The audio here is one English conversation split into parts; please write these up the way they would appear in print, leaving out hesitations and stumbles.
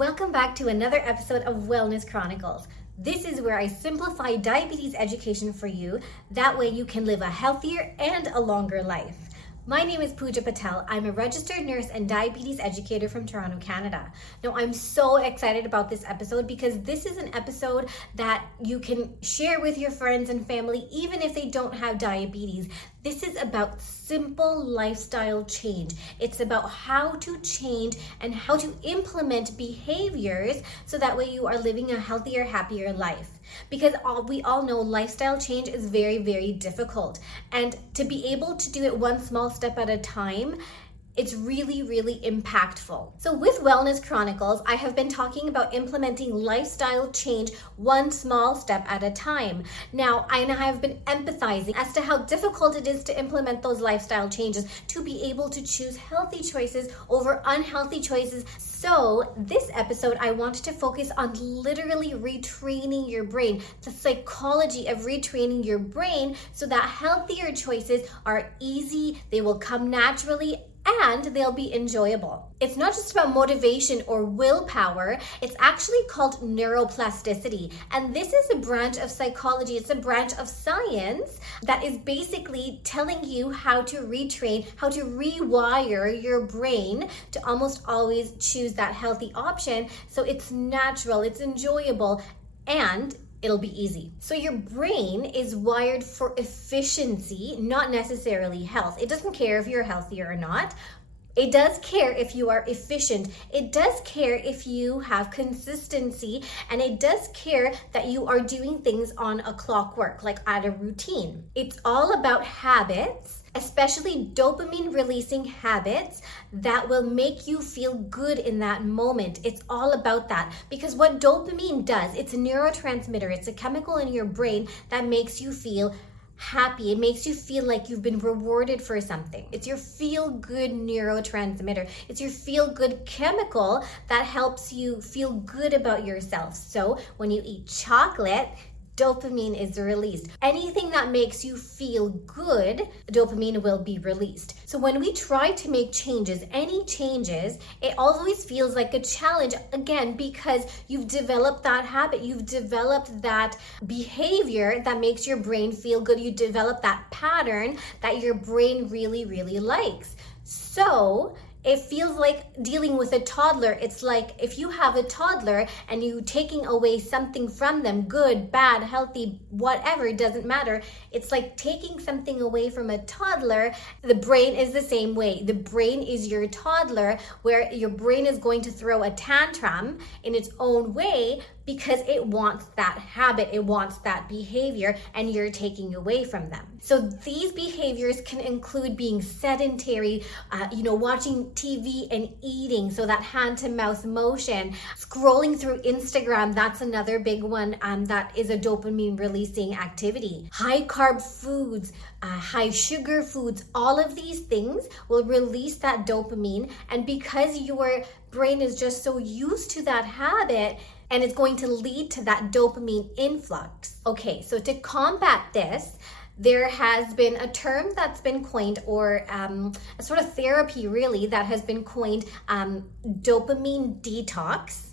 Welcome back to another episode of Wellness Chronicles. This is where I simplify diabetes education for you. That way you can live a healthier and a longer life. My name is Pooja Patel. I'm a registered nurse and diabetes educator from Toronto, Canada. Now, I'm so excited about this episode because this is an episode that you can share with your friends and family, even if they don't have diabetes. This is about simple lifestyle change. It's about how to change and how to implement behaviors so that way you are living a healthier, happier life. Because we all know lifestyle change is very, very difficult. And to be able to do it one small step at a time, it's really, really impactful. So with Wellness Chronicles, I have been talking about implementing lifestyle change one small step at a time. Now, I have been empathizing as to how difficult it is to implement those lifestyle changes, to be able to choose healthy choices over unhealthy choices. So this episode, I wanted to focus on literally retraining your brain, the psychology of retraining your brain so that healthier choices are easy, they will come naturally, and they'll be enjoyable. It's not just about motivation or willpower, it's actually called neuroplasticity. And this is a branch of psychology, it's a branch of science that is basically telling you how to retrain, how to rewire your brain to almost always choose that healthy option. So it's natural, it's enjoyable, and it'll be easy. So your brain is wired for efficiency, not necessarily health. It doesn't care if you're healthy or not. It does care if you are efficient. It does care if you have consistency, and it does care that you are doing things on a clockwork, like at a routine. It's all about habits, especially dopamine releasing habits that will make you feel good in that moment. It's all about that, because what dopamine does, it's a neurotransmitter. It's a chemical in your brain that makes you feel happy. It makes you feel like you've been rewarded for something. It's your feel-good neurotransmitter. It's your feel-good chemical that helps you feel good about yourself. So when you eat chocolate, dopamine is released. Anything that makes you feel good, dopamine will be released. So when we try to make changes, any changes, it always feels like a challenge, again, because you've developed that habit, you've developed that behavior that makes your brain feel good, you develop that pattern that your brain really, really likes. So it feels like dealing with a toddler. It's like if you have a toddler and you taking away something from them, good, bad, healthy, whatever, it doesn't matter. It's like taking something away from a toddler. The brain is the same way. The brain is your toddler, where your brain is going to throw a tantrum in its own way because it wants that habit, it wants that behavior, and you're taking away from them. So these behaviors can include being sedentary, watching TV and eating, so that hand-to-mouth motion, scrolling through Instagram, that's another big one that is a dopamine-releasing activity. High-carb foods, high-sugar foods, all of these things will release that dopamine, and because your brain is just so used to that habit, and it's going to lead to that dopamine influx. Okay, so to combat this, there has been a term that's been coined, or a sort of therapy really that has been coined, dopamine detox.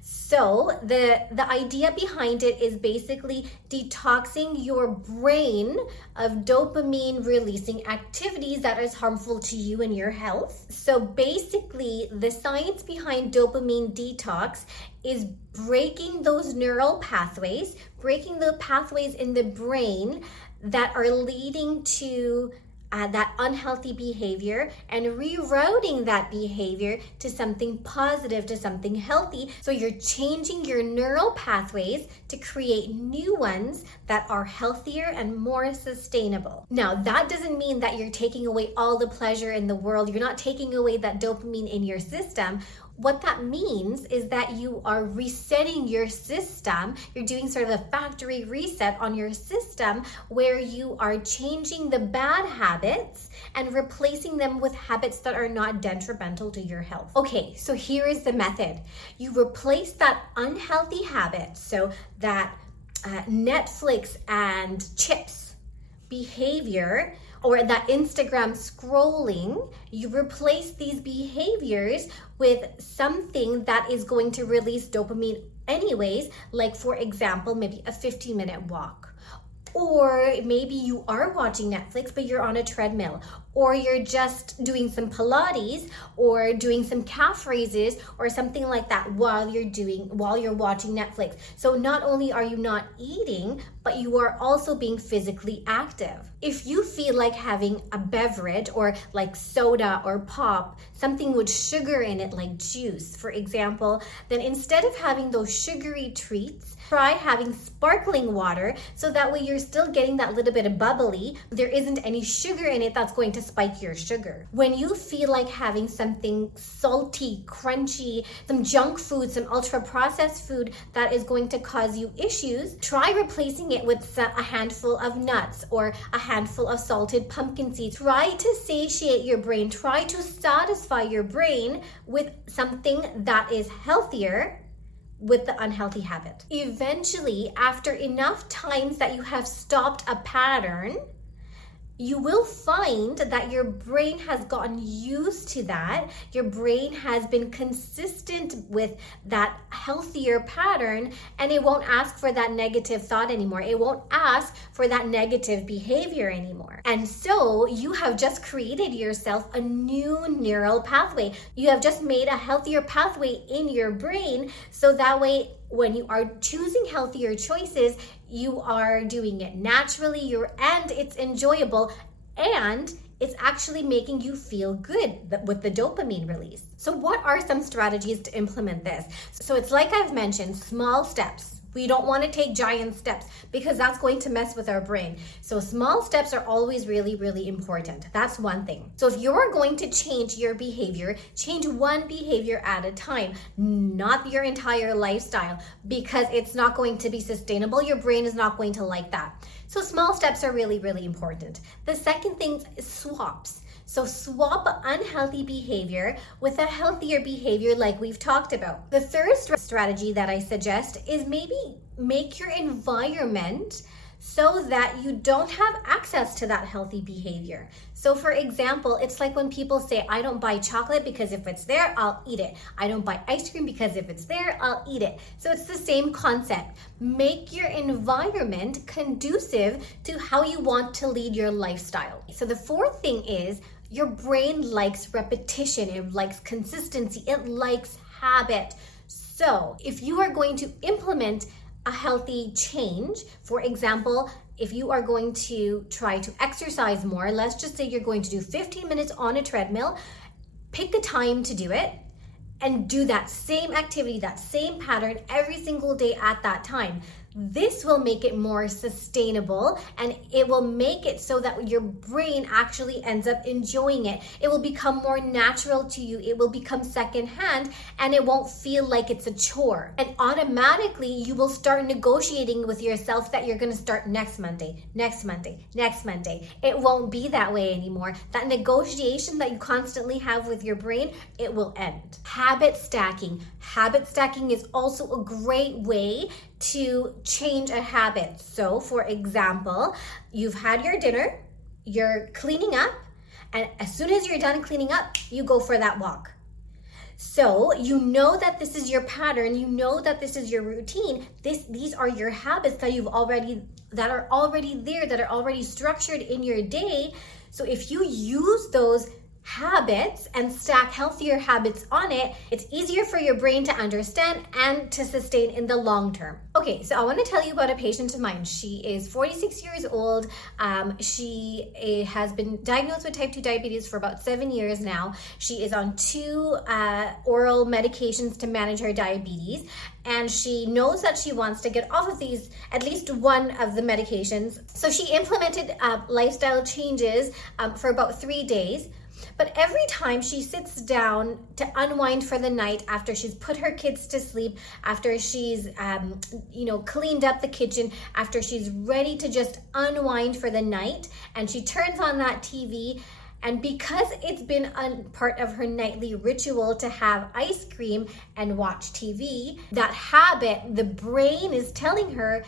So the idea behind it is basically detoxing your brain of dopamine releasing activities that is harmful to you and your health. So basically the science behind dopamine detox is breaking those neural pathways, breaking the pathways in the brain that are leading to that unhealthy behavior, and rerouting that behavior to something positive, to something healthy. So you're changing your neural pathways to create new ones that are healthier and more sustainable. Now, that doesn't mean that you're taking away all the pleasure in the world. You're not taking away that dopamine in your system. What that means is that you are resetting your system. You're doing sort of a factory reset on your system, where you are changing the bad habits and replacing them with habits that are not detrimental to your health. Okay, so here is the method. You replace that unhealthy habit, so that Netflix and chips behavior, or that Instagram scrolling, you replace these behaviors with something that is going to release dopamine anyways, like for example, maybe a 15-minute walk. Or maybe you are watching Netflix, but you're on a treadmill, or you're just doing some Pilates or doing some calf raises or something like that while you're watching Netflix. So not only are you not eating, but you are also being physically active. If you feel like having a beverage or like soda or pop, something with sugar in it like juice, for example, then instead of having those sugary treats, try having sparkling water, so that way you're still getting that little bit of bubbly. There isn't any sugar in it that's going to spike your sugar. When you feel like having something salty, crunchy, some junk food, some ultra processed food that is going to cause you issues, try replacing it with a handful of nuts or a handful of salted pumpkin seeds. Try to satiate your brain. Try to satisfy your brain with something that is healthier with the unhealthy habit. Eventually, after enough times that you have stopped a pattern, you will find that your brain has gotten used to that. Your brain has been consistent with that healthier pattern, and it won't ask for that negative thought anymore. It won't ask for that negative behavior anymore. And so you have just created yourself a new neural pathway. You have just made a healthier pathway in your brain, so that way when you are choosing healthier choices, you are doing it naturally, and it's enjoyable, and it's actually making you feel good with the dopamine release. So what are some strategies to implement this? So it's like I've mentioned, small steps. We don't want to take giant steps because that's going to mess with our brain. So small steps are always really, really important. That's one thing. So if you're going to change your behavior, change one behavior at a time, not your entire lifestyle, because it's not going to be sustainable. Your brain is not going to like that. So small steps are really, really important. The second thing is swaps. So swap unhealthy behavior with a healthier behavior like we've talked about. The third strategy that I suggest is maybe make your environment so that you don't have access to that healthy behavior. So for example, it's like when people say, I don't buy chocolate because if it's there, I'll eat it. I don't buy ice cream because if it's there, I'll eat it. So it's the same concept. Make your environment conducive to how you want to lead your lifestyle. So the fourth thing is, your brain likes repetition, it likes consistency, it likes habit. So if you are going to implement a healthy change, for example, if you are going to try to exercise more, let's just say you're going to do 15 minutes on a treadmill, pick a time to do it and do that same activity, that same pattern every single day at that time. This will make it more sustainable, and it will make it so that your brain actually ends up enjoying it. It will become more natural to you. It will become secondhand, and it won't feel like it's a chore. And automatically, you will start negotiating with yourself that you're going to start next Monday, next Monday, next Monday. It won't be that way anymore. That negotiation that you constantly have with your brain, it will end. Habit stacking. Habit stacking is also a great way to change a habit. So for example, you've had your dinner, you're cleaning up, and as soon as you're done cleaning up, you go for that walk. So you know that this is your pattern, you know that this is your routine. These are your habits that are already structured in your day. So if you use those habits and stack healthier habits on it, it's easier for your brain to understand and to sustain in the long term. Okay, so I want to tell you about a patient of mine. She is 46 years old. She has been diagnosed with type 2 diabetes for about 7 years now. She is on 2 oral medications to manage her diabetes, and she knows that she wants to get off of these, at least one of the medications. So she implemented lifestyle changes for about 3 days. But every time she sits down to unwind for the night, after she's put her kids to sleep, after she's cleaned up the kitchen, after she's ready to just unwind for the night, and she turns on that TV, and because it's been a part of her nightly ritual to have ice cream and watch TV, that habit, the brain is telling her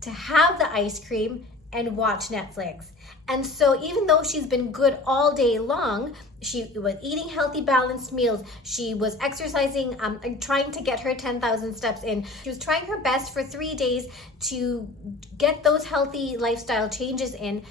to have the ice cream and watch Netflix. And so even though she's been good all day long, she was eating healthy, balanced meals. She was exercising, trying to get her 10,000 steps in. She was trying her best for 3 days to get those healthy lifestyle changes in.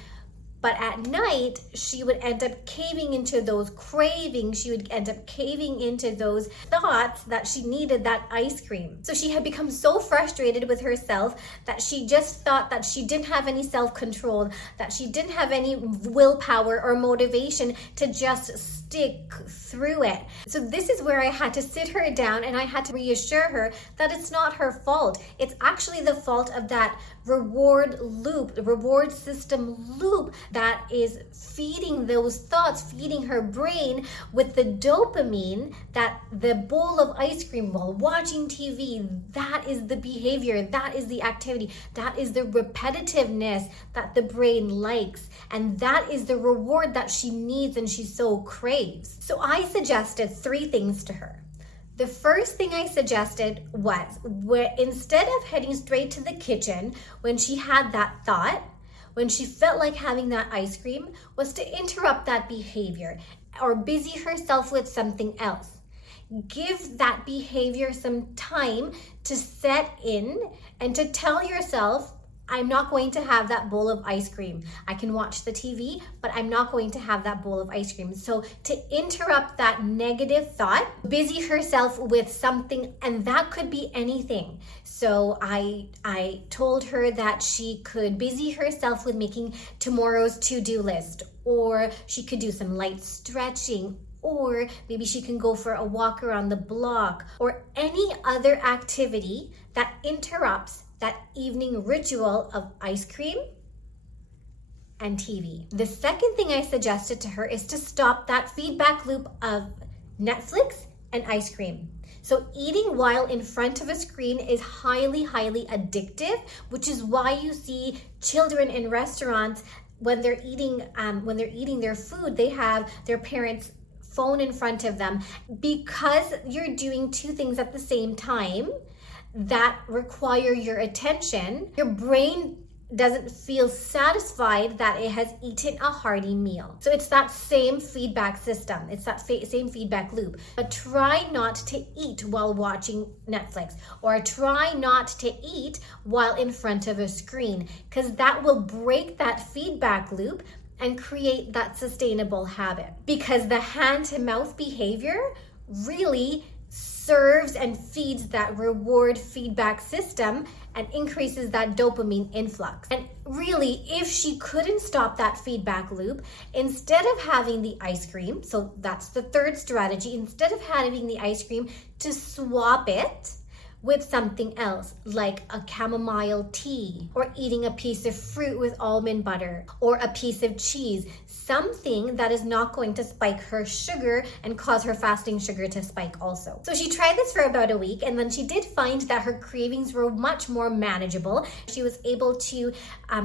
But at night, she would end up caving into those cravings. She would end up caving into those thoughts that she needed that ice cream. So she had become so frustrated with herself that she just thought that she didn't have any self-control, that she didn't have any willpower or motivation to just stick through it. So this is where I had to sit her down and I had to reassure her that it's not her fault. It's actually the fault of that reward loop, the reward system loop that is feeding those thoughts, feeding her brain with the dopamine, that the bowl of ice cream while watching TV, that is the behavior, that is the activity, that is the repetitiveness that the brain likes. And that is the reward that she needs and she so craves. So I suggested 3 things to her. The first thing I suggested was, instead of heading straight to the kitchen when she had that thought, when she felt like having that ice cream, was to interrupt that behavior or busy herself with something else. Give that behavior some time to set in and to tell yourself, I'm not going to have that bowl of ice cream. I can watch the TV, but I'm not going to have that bowl of ice cream. So to interrupt that negative thought, busy herself with something, and that could be anything. So I told her that she could busy herself with making tomorrow's to-do list, or she could do some light stretching, or maybe she can go for a walk around the block, or any other activity that interrupts that evening ritual of ice cream and TV. The second thing I suggested to her is to stop that feedback loop of Netflix and ice cream. So eating while in front of a screen is highly, highly addictive, which is why you see children in restaurants, when they're eating their food, they have their parents' phone in front of them, because you're doing 2 things at the same time that require your attention. Your brain doesn't feel satisfied that it has eaten a hearty meal. So it's that same feedback system. It's that same feedback loop. But try not to eat while watching Netflix, or try not to eat while in front of a screen, because that will break that feedback loop and create that sustainable habit. Because the hand-to-mouth behavior really serves and feeds that reward feedback system and increases that dopamine influx. And really, if she couldn't stop that feedback loop, instead of having the ice cream, so that's the third strategy, instead of having the ice cream, to swap it with something else, like a chamomile tea, or eating a piece of fruit with almond butter, or a piece of cheese, something that is not going to spike her sugar and cause her fasting sugar to spike also. So she tried this for about a week, and then she did find that her cravings were much more manageable. She was able to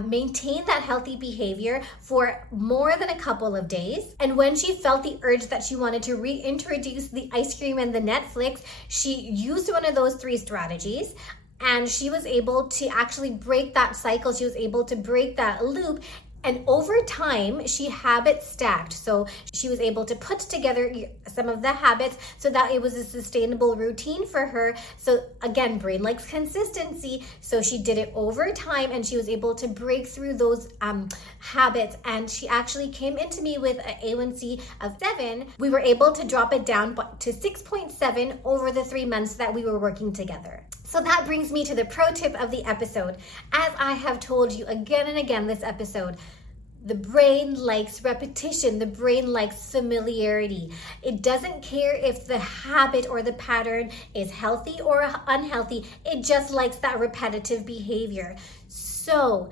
maintain that healthy behavior for more than a couple of days. And when she felt the urge that she wanted to reintroduce the ice cream and the Netflix, she used one of those 3 strategies, and she was able to actually break that cycle. She was able to break that loop. And over time, she habit stacked. So she was able to put together some of the habits so that it was a sustainable routine for her. So again, brain likes consistency. So she did it over time, and she was able to break through those habits. And she actually came into me with an A1C of 7. We were able to drop it down to 6.7 over the 3 months that we were working together. So that brings me to the pro tip of the episode. As I have told you again and again this episode, the brain likes repetition. The brain likes familiarity. It doesn't care if the habit or the pattern is healthy or unhealthy. It just likes that repetitive behavior. So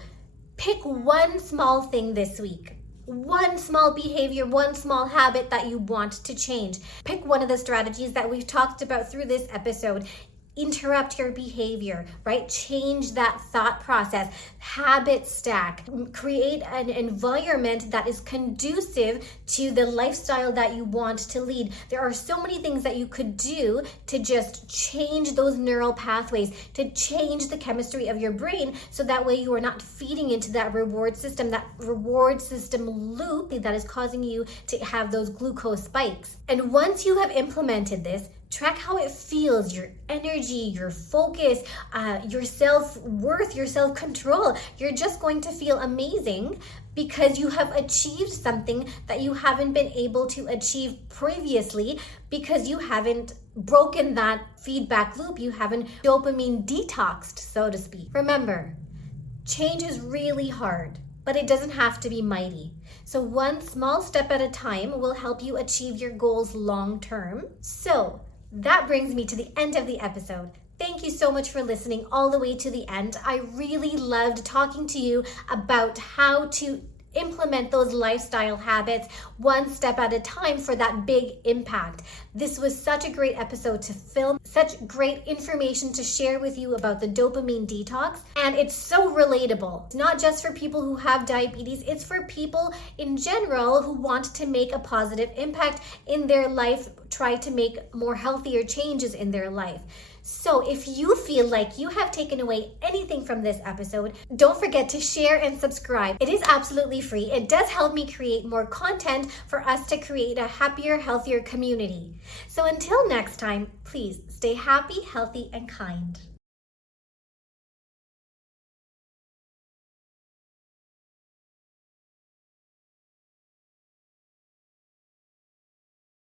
pick one small thing this week. One small behavior, one small habit that you want to change. Pick one of the strategies that we've talked about through this episode. interrupt your behavior, right? Change that thought process, habit stack, create an environment that is conducive to the lifestyle that you want to lead. There are so many things that you could do to just change those neural pathways, to change the chemistry of your brain, so that way you are not feeding into that reward system loop that is causing you to have those glucose spikes. And once you have implemented this, track how it feels, your energy, your focus, your self-worth, your self-control. You're just going to feel amazing because you have achieved something that you haven't been able to achieve previously, because you haven't broken that feedback loop. You haven't dopamine detoxed, so to speak. Remember, change is really hard, but it doesn't have to be mighty. So one small step at a time will help you achieve your goals long term. So that brings me to the end of the episode. Thank you so much for listening all the way to the end. I really loved talking to you about how to implement those lifestyle habits one step at a time for that big impact. This was such a great episode to film, such great information to share with you about the dopamine detox, and it's so relatable. It's not just for people who have diabetes, it's for people in general who want to make a positive impact in their life, try to make more healthier changes in their life. So if you feel like you have taken away anything from this episode, don't forget to share and subscribe. It is absolutely free. It does help me create more content for us to create a happier, healthier community. So until next time, please stay happy, healthy, and kind.